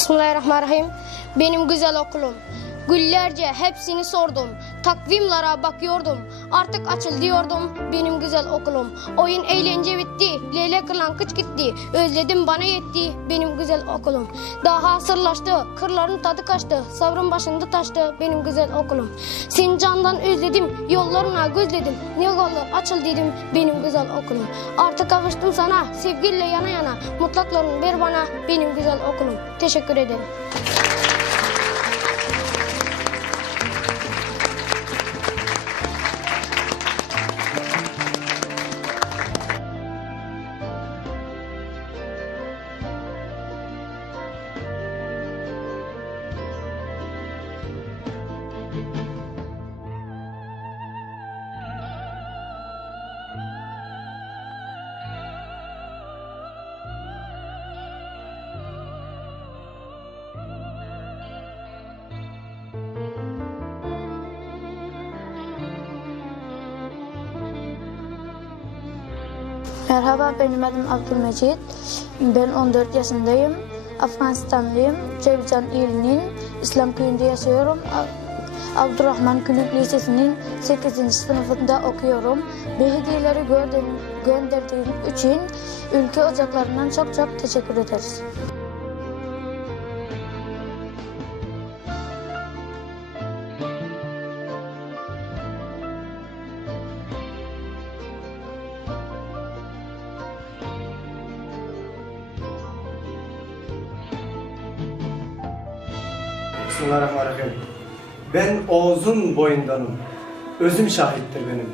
Bismillahirrahmanirrahim. Benim güzel okulum. Güllerce hepsini sordum. Takvimlara bakıyordum. Artık açıl diyordum benim güzel okulum. Oyun eğlence bitti. Leylek kılan kıç gitti. Özledim bana yetti benim güzel okulum. Daha sırlaştı. Kırların tadı kaçtı. Sabrın başında taştı benim güzel okulum. Seni candan özledim. Yollarına gözledim. Ne yollar açıl dedim benim güzel okulum. Artık kavuştum sana. Sevgiyle yana yana. Mutlaklarını ver bana benim güzel okulum. Teşekkür ederim. Merhaba benim adım Abdülmecit. Ben 14 yaşındayım. Afganistanlıyım. Cevizcan ilinin İslam köyünde yaşıyorum. Abdurrahman Külük Lisesi'nin 8. sınıfında okuyorum. Bu hediyeleri gönderdiğin için ülke ocaklarından çok çok teşekkür ederiz. Bismillahirrahmanirrahim. Ben Oğuz'un boyundanım. Özüm şahittir benim.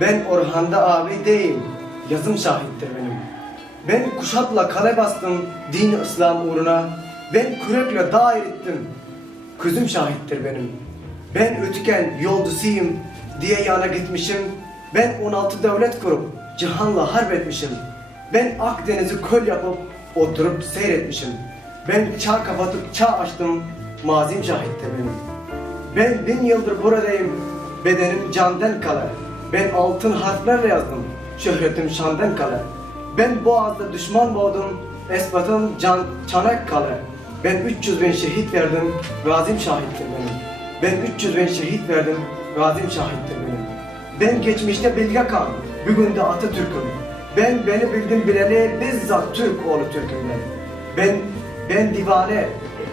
Ben Orhan'da abi değil, yazım şahittir benim. Ben kuşatla kale bastım din İslam uğruna. Ben kürekle dağ erittim. Kızım şahittir benim. Ben ötüken yolcusuyum diye yana gitmişim. Ben 16 devlet kurup cihanla harp etmişim. Ben Akdeniz'i köl yapıp oturup seyretmişim. Ben çağ kapatıp çağ açtım. Mazim şahittir benim. Ben bin yıldır buradayım. Bedenim candan kalır. Ben altın harflerle yazdım. Şöhretim şandan kalır. Ben boğazda düşman boğdum. Esbatım can, çanak kalır. Ben 300 bin şehit verdim. Gazim şahittir benim. Ben 300 bin şehit verdim. Gazim şahittir benim. Ben geçmişte Bilge Kağan. Bugün de Atatürk'üm. Ben beni bildim bileli bizzat Türk oğlu Türk'üm ben. Ben, ben divane,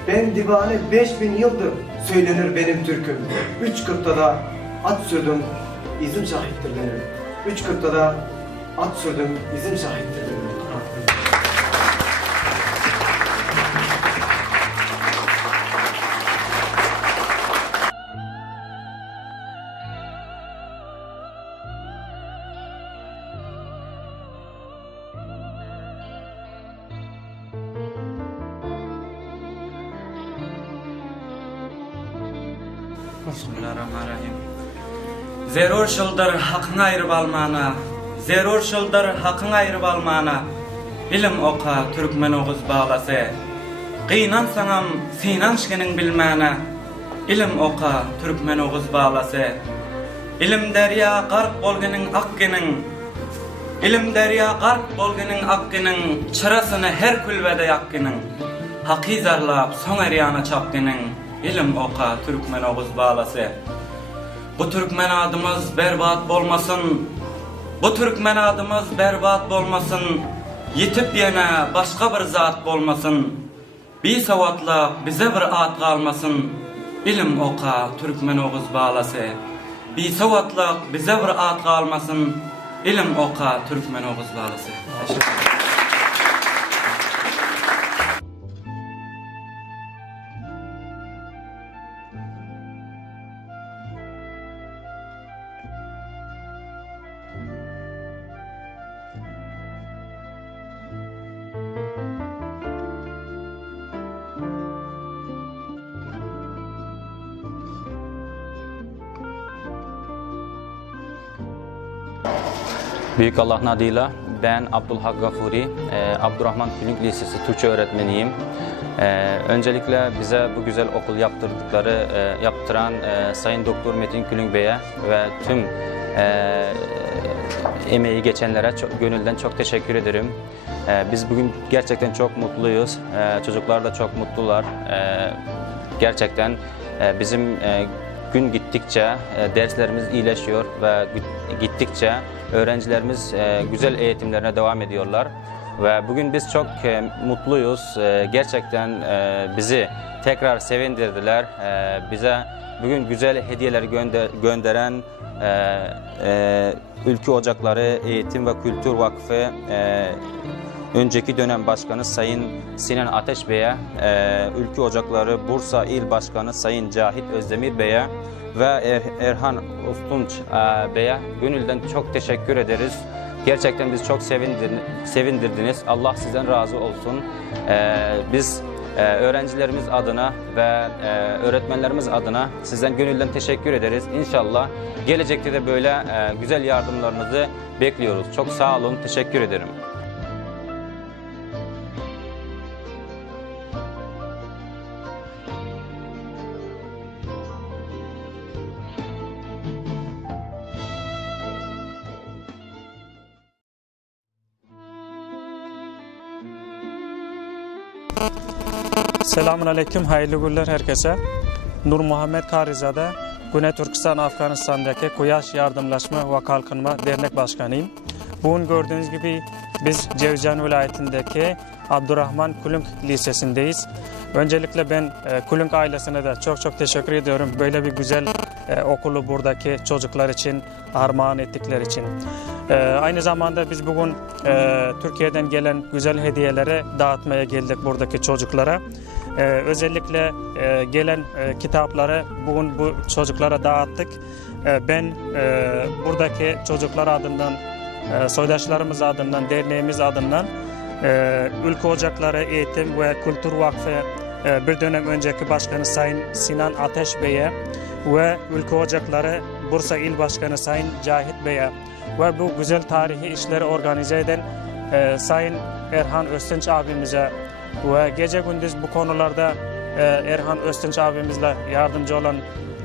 ben divane 5000 yıldır söylenir benim Türk'üm. Üç kıtada da at sürdüm, izim şahittir benim. Üç kıtada da at sürdüm, izim şahittir Bismillahirrahmanirrahim. Zerur şıldır hakkın ayırıp almana, zerur şıldır hakkın ayırıp almana, ilim oka Türkmen oğuz bağlası. Qıynan sanam sinan şkenin bilmana, ilim oka Türkmen oğuz bağlası. İlim derya garp bolgenin akkenin, ilim derya garp bolgenin akkenin, çırasını her külvede yakkinin, Haqi zarlap son eryana çapkinin, ilim oka Türkmen oğuz bağlası. Bu Türkmen adımız berbat bolmasın. Bu Türkmen adımız berbat bolmasın. Yitip yene başka bir zat bolmasın. Bir savatla bize bir at kalmasın. İlim oka Türkmen oğuz bağlası. Bir savatla bize bir at kalmasın. İlim oka Türkmen oğuz bağlası. Teşekkür ederim. Büyük Allah'ın adıyla ben Abdülhak Gafuri, e, Abdurrahman Külünk Lisesi Türkçe öğretmeniyim. E, öncelikle bize bu güzel okul yaptırdıkları, e, yaptıran e, Sayın Doktor Metin Külünk Bey'e ve tüm e, emeği geçenlere çok, gönülden çok teşekkür ederim. E, biz bugün gerçekten çok mutluyuz. E, çocuklar da çok mutlular. E, gerçekten e, bizim e, gün gittikçe e, derslerimiz iyileşiyor ve git- gittikçe öğrencilerimiz e, güzel eğitimlerine devam ediyorlar. Ve bugün biz çok e, mutluyuz. Gerçekten bizi tekrar sevindirdiler. Bize bugün güzel hediyeler gönder- gönderen Ülke Ocakları Eğitim ve Kültür Vakfı önceki dönem başkanı Sayın Sinan Ateş Bey'e, e, Ülke Ocakları Bursa İl Başkanı Sayın Cahit Özdemir Bey'e ve Er- Erhan Ustunç e, Bey'e gönülden çok teşekkür ederiz. Gerçekten bizi çok sevindir- sevindirdiniz. Allah sizden razı olsun. E, biz e, öğrencilerimiz adına ve e, öğretmenlerimiz adına sizden gönülden teşekkür ederiz. İnşallah gelecekte de böyle e, güzel yardımlarınızı bekliyoruz. Çok sağ olun, teşekkür ederim. Selamun Aleyküm, hayırlı günler herkese. Nur Muhammed Karizade, Güney Türkistan, Afganistan'daki Kuyaş Yardımlaşma ve Kalkınma Dernek Başkanıyım. Bugün gördüğünüz gibi biz Cevizcan vilayetindeki Abdurrahman Kulunk Lisesi'ndeyiz. Öncelikle ben e, Kulunk ailesine de çok çok teşekkür ediyorum. Böyle bir güzel e, okulu buradaki çocuklar için armağan ettikleri için. E, aynı zamanda biz bugün e, Türkiye'den gelen güzel hediyeleri dağıtmaya geldik buradaki çocuklara. E, özellikle e, gelen e, kitapları bugün bu çocuklara dağıttık. E, ben e, buradaki çocuklar adından, e, soydaşlarımız adından, derneğimiz adından e, Ülke Ocakları Eğitim ve Kültür Vakfı e, bir dönem önceki başkanı Sayın Sinan Ateş Bey'e ve Ülke Ocakları Bursa İl Başkanı Sayın Cahit Bey'e ve bu güzel tarihi işleri organize eden e, Sayın Erhan Öztunç abimize ve gece gündüz bu konularda e, Erhan Öztunç abimizle yardımcı olan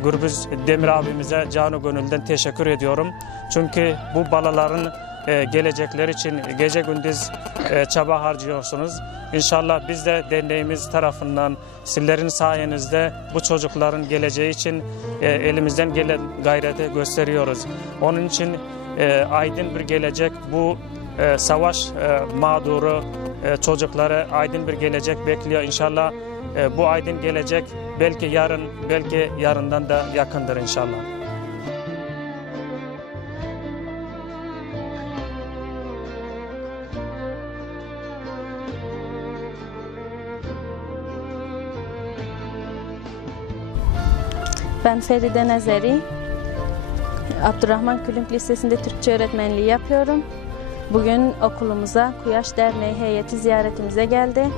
Gürbüz Demir abimize canı gönülden teşekkür ediyorum. Çünkü bu balaların e, gelecekler için gece gündüz e, çaba harcıyorsunuz. İnşallah biz de derneğimiz tarafından sizlerin sayenizde bu çocukların geleceği için e, elimizden gelen gayreti gösteriyoruz. Onun için aydın bir gelecek bu savaş mağduru e, çocukları aydın bir gelecek bekliyor. İnşallah bu aydın gelecek belki yarın belki yarından da yakındır inşallah. Ben Feride Nezeri. Abdurrahman Külünk Lisesi'nde Türkçe öğretmenliği yapıyorum. Bugün okulumuza Kuyaş Derneği heyeti ziyaretimize geldi.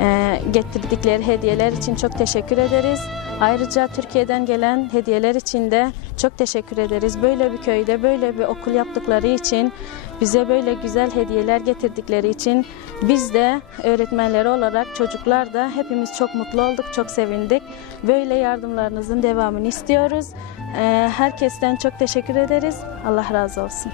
Ee, getirdikleri hediyeler için çok teşekkür ederiz. Ayrıca Türkiye'den gelen hediyeler için de çok teşekkür ederiz. Böyle bir köyde böyle bir okul yaptıkları için, bize böyle güzel hediyeler getirdikleri için biz de öğretmenleri olarak çocuklar da hepimiz çok mutlu olduk, çok sevindik. Böyle yardımlarınızın devamını istiyoruz. Ee, herkesten çok teşekkür ederiz. Allah razı olsun.